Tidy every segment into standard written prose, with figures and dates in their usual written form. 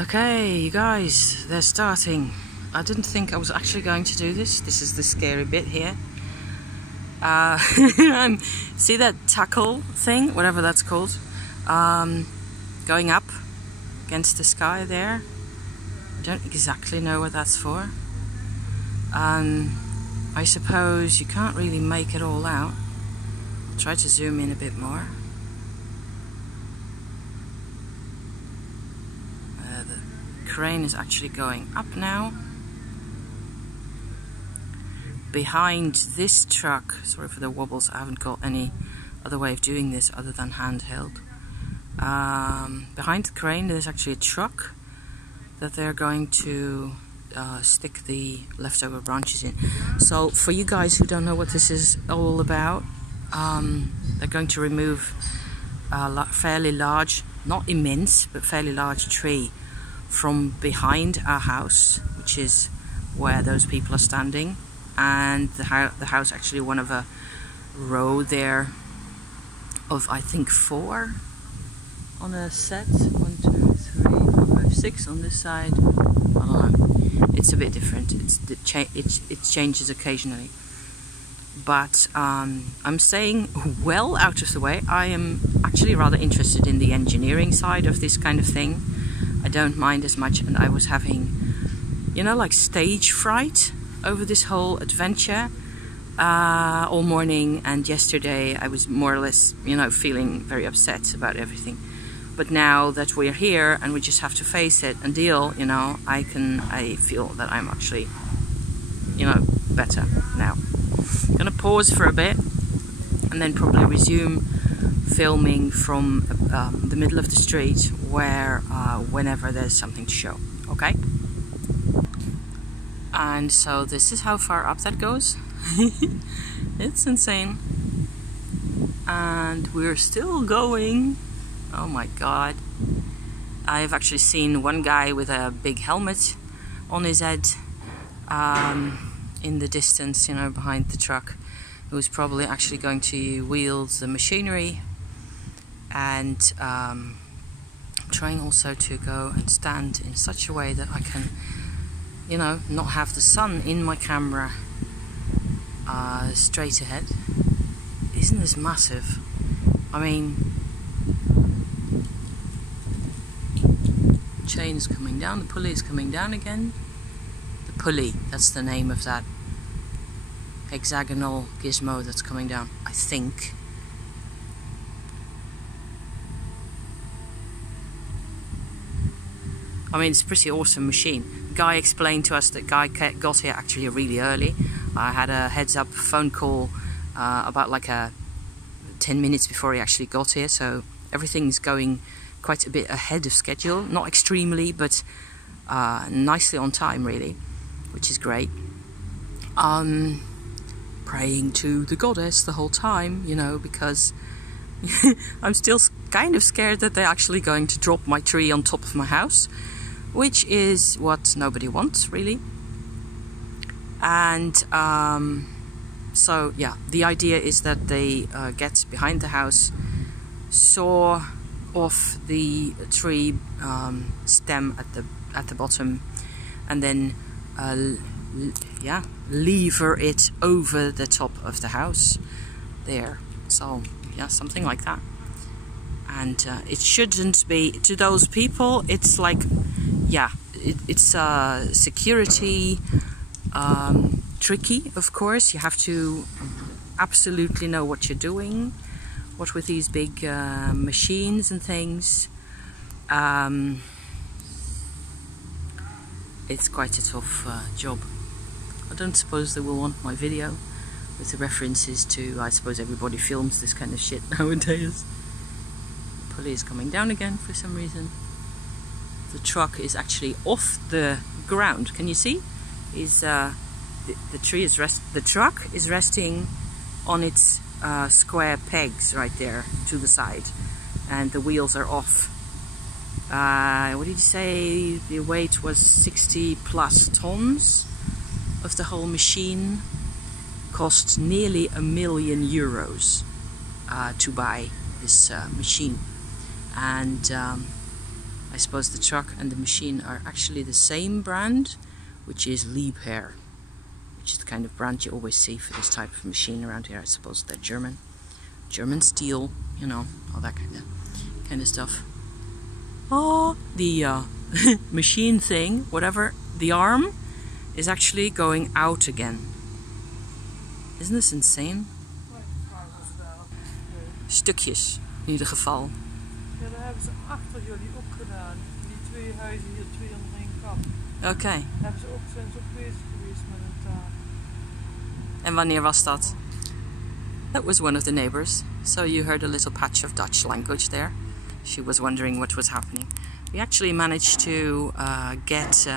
Okay, you guys, they're starting. I didn't think I was actually going to do this. This is the scary bit here. See that tackle thing, whatever that's called, going up against the sky there? I don't exactly know what that's for. I suppose you can't really make it all out. I'll try to zoom in a bit more. The crane is actually going up now. Behind this truck, sorry for the wobbles, I haven't got any other way of doing this other than handheld. Behind the crane there's actually a truck that they're going to stick the leftover branches in. So for you guys who don't know what this is all about, they're going to remove a fairly large, not immense, but fairly large tree from behind our house, which is where those people are standing. And the house actually one of a row there of, I think, 4 on a set. 1, 2, 3, 4, 5, 6 on this side. I don't know. It's a bit different. It changes occasionally. But I'm staying well out of the way. I am actually rather interested in the engineering side of this kind of thing. I don't mind as much, and I was having, you know, like stage fright over this whole adventure all morning, and yesterday I was more or less, you know, feeling very upset about everything. But now that we're here and we just have to face it and deal, you know, I feel that I'm actually, you know, better now. I'm gonna pause for a bit and then probably resume filming from the middle of the street where whenever there's something to show. Okay? And so this is how far up that goes. It's insane. And we're still going. Oh my god. I've actually seen one guy with a big helmet on his head in the distance, you know, behind the truck, who's probably actually going to wield the machinery. And I'm trying also to go and stand in such a way that I can, you know, not have the sun in my camera straight ahead. Isn't this massive? I mean, chain is coming down, the pulley is coming down again. The pulley, that's the name of that hexagonal gizmo that's coming down, I think. I mean, it's a pretty awesome machine. The guy explained to us that guy got here actually really early. I had a heads-up phone call about like 10 minutes before he actually got here, so everything's going quite a bit ahead of schedule. Not extremely, but nicely on time, really, which is great. Praying to the goddess the whole time, you know, because I'm still kind of scared that they're actually going to drop my tree on top of my house, which is what nobody wants, really. And so yeah, the idea is that they get behind the house, saw off the tree stem at the bottom, and then yeah, lever it over the top of the house there. So yeah, something like that. And it shouldn't be, to those people, it's like, yeah, it's security, tricky, of course. You have to absolutely know what you're doing, what with these big machines and things. It's quite a tough job. I don't suppose they will want my video with the references to, I suppose everybody films this kind of shit nowadays. The pulley is coming down again for some reason. The truck is actually off the ground. Can you see? The truck is resting on its square pegs right there to the side, and the wheels are off. What did you say? The weight was 60 plus tons of the whole machine. Cost nearly €1 million to buy this machine. And I suppose the truck and the machine are actually the same brand, which is Liebherr, which is the kind of brand you always see for this type of machine around here. I suppose they're German steel, you know, all that kind of stuff. Oh, the machine thing, whatever, the arm is actually going out again. Isn't this insane? Stukjes, in ieder geval. Ja, dat hebben ze achter jullie ook gedaan. Die twee huizen hier, twee onder één kap. Oké. Zijn ze ook bezig geweest met een taak. En wanneer was dat? That was one of the neighbors. So you heard a little patch of Dutch language there. She was wondering what was happening. We actually managed to get...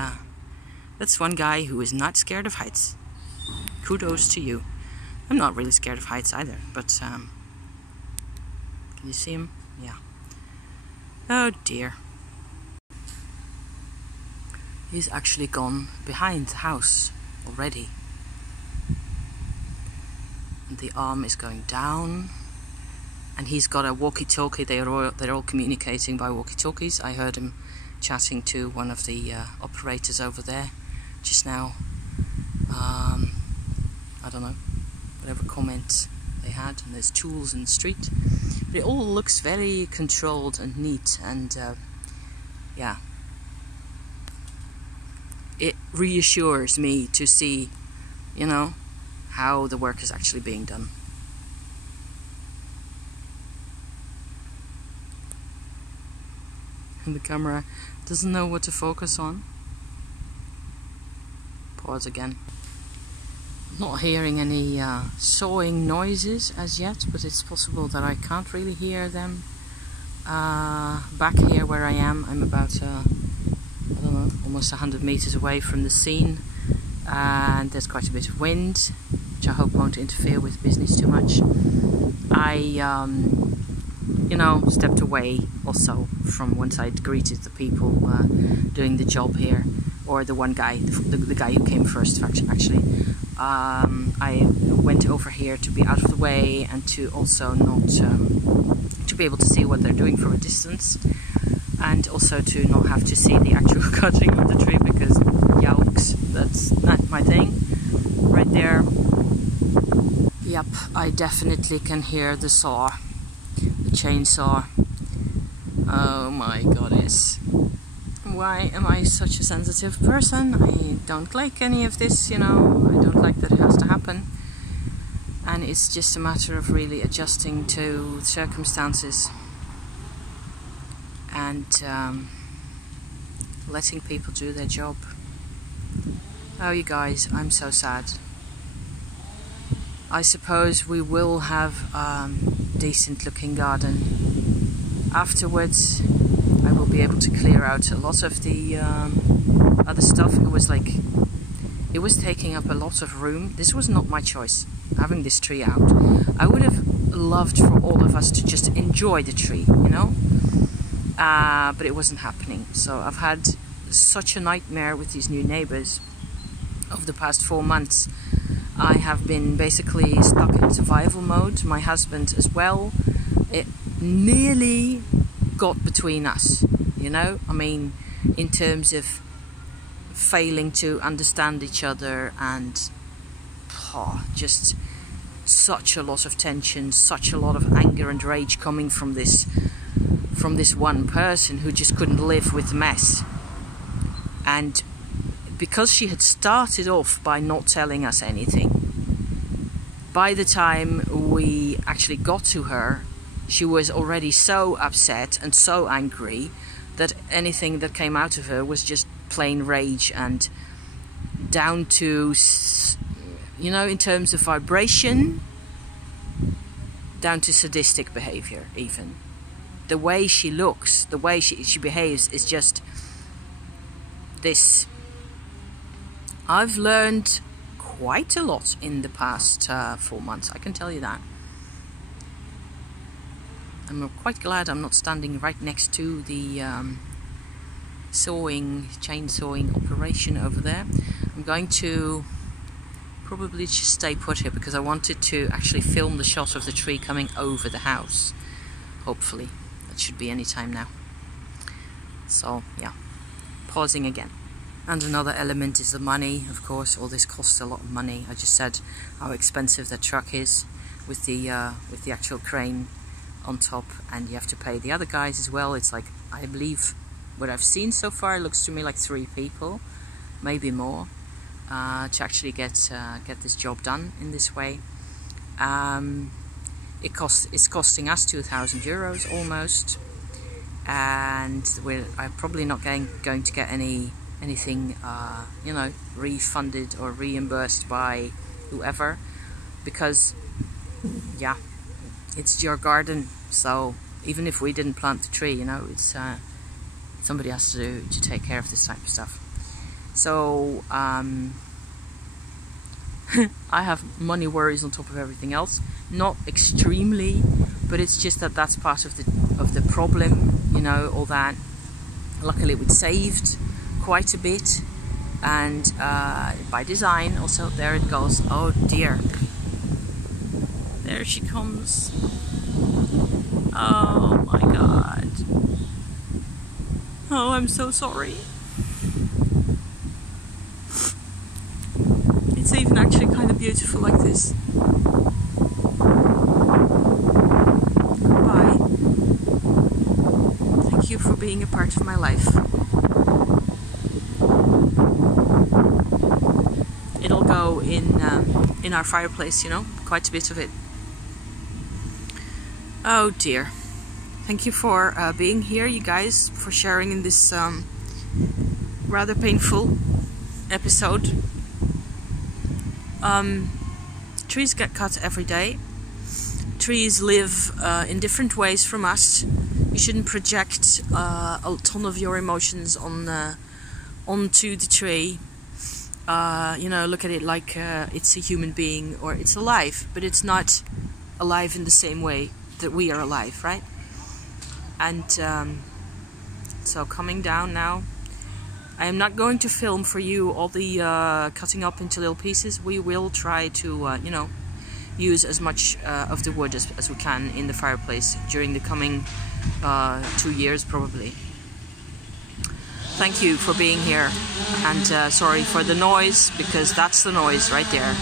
that's one guy who is not scared of heights. Kudos to you. I'm not really scared of heights either, but... can you see him? Yeah. Oh dear. He's actually gone behind the house already. And the arm is going down. And he's got a walkie-talkie. They're all communicating by walkie-talkies. I heard him chatting to one of the operators over there just now. I don't know, whatever comments they had. And there's tools in the street. But it all looks very controlled and neat, and yeah. It reassures me to see, you know, how the work is actually being done. And the camera doesn't know what to focus on. Pause again. Not hearing any sawing noises as yet, but it's possible that I can't really hear them. Back here where I am, I'm about, I don't know, almost 100 meters away from the scene, and there's quite a bit of wind, which I hope won't interfere with business too much. I, you know, stepped away also from one side, greeted the people doing the job here, or the one guy, the guy who came first actually. I went over here to be out of the way and to also not to be able to see what they're doing from a distance, and also to not have to see the actual cutting of the tree, because yikes, that's not my thing right there. Yep, I definitely can hear the saw, the chainsaw. Oh my goddess. Why am I such a sensitive person? I don't like any of this, you know. I don't like that it has to happen. And it's just a matter of really adjusting to circumstances and letting people do their job. Oh, you guys, I'm so sad. I suppose we will have a decent looking garden afterwards. I will be able to clear out a lot of the other stuff. It was taking up a lot of room. This was not my choice, having this tree out. I would have loved for all of us to just enjoy the tree, you know, but it wasn't happening. So I've had such a nightmare with these new neighbors over the past 4 months. I have been basically stuck in survival mode, my husband as well. It nearly got between us, you know, I mean, in terms of failing to understand each other, and just such a lot of tension, such a lot of anger and rage coming from this one person who just couldn't live with the mess. And because she had started off by not telling us anything, by the time we actually got to her, she was already so upset and so angry that anything that came out of her was just plain rage, and down to, you know, in terms of vibration, down to sadistic behavior even. The way she looks, the way she behaves is just this. I've learned quite a lot in the past 4 months, I can tell you that. I'm quite glad I'm not standing right next to the chainsawing operation over there. I'm going to probably just stay put here because I wanted to actually film the shot of the tree coming over the house. Hopefully, that should be any time now. So yeah, pausing again. And another element is the money. Of course, all this costs a lot of money. I just said how expensive that truck is with the actual crane on top, and you have to pay the other guys as well. It's like, I believe what I've seen so far, it looks to me like 3 people, maybe more, to actually get this job done in this way. It's costing us €2,000 almost, and I'm probably not going to get anything you know, refunded or reimbursed by whoever, because yeah, it's your garden. So even if we didn't plant the tree, you know, it's somebody has to take care of this type of stuff. So I have money worries on top of everything else. Not extremely, but it's just that's part of the problem, you know, all that. Luckily we saved quite a bit, and by design also. There it goes. Oh dear, there she comes. Oh my god. Oh, I'm so sorry. It's even actually kind of beautiful like this. Goodbye. Thank you for being a part of my life. It'll go in our fireplace, you know, quite a bit of it. Oh dear. Thank you for being here, you guys, for sharing in this rather painful episode. Trees get cut every day. Trees live in different ways from us. You shouldn't project a ton of your emotions onto the tree. You know, look at it like it's a human being, or it's alive, but it's not alive in the same way that we are alive, right? And so coming down now. I am not going to film for you all the cutting up into little pieces. We will try to, you know, use as much of the wood as we can in the fireplace during the coming 2 years probably. Thank you for being here, and sorry for the noise, because that's the noise right there.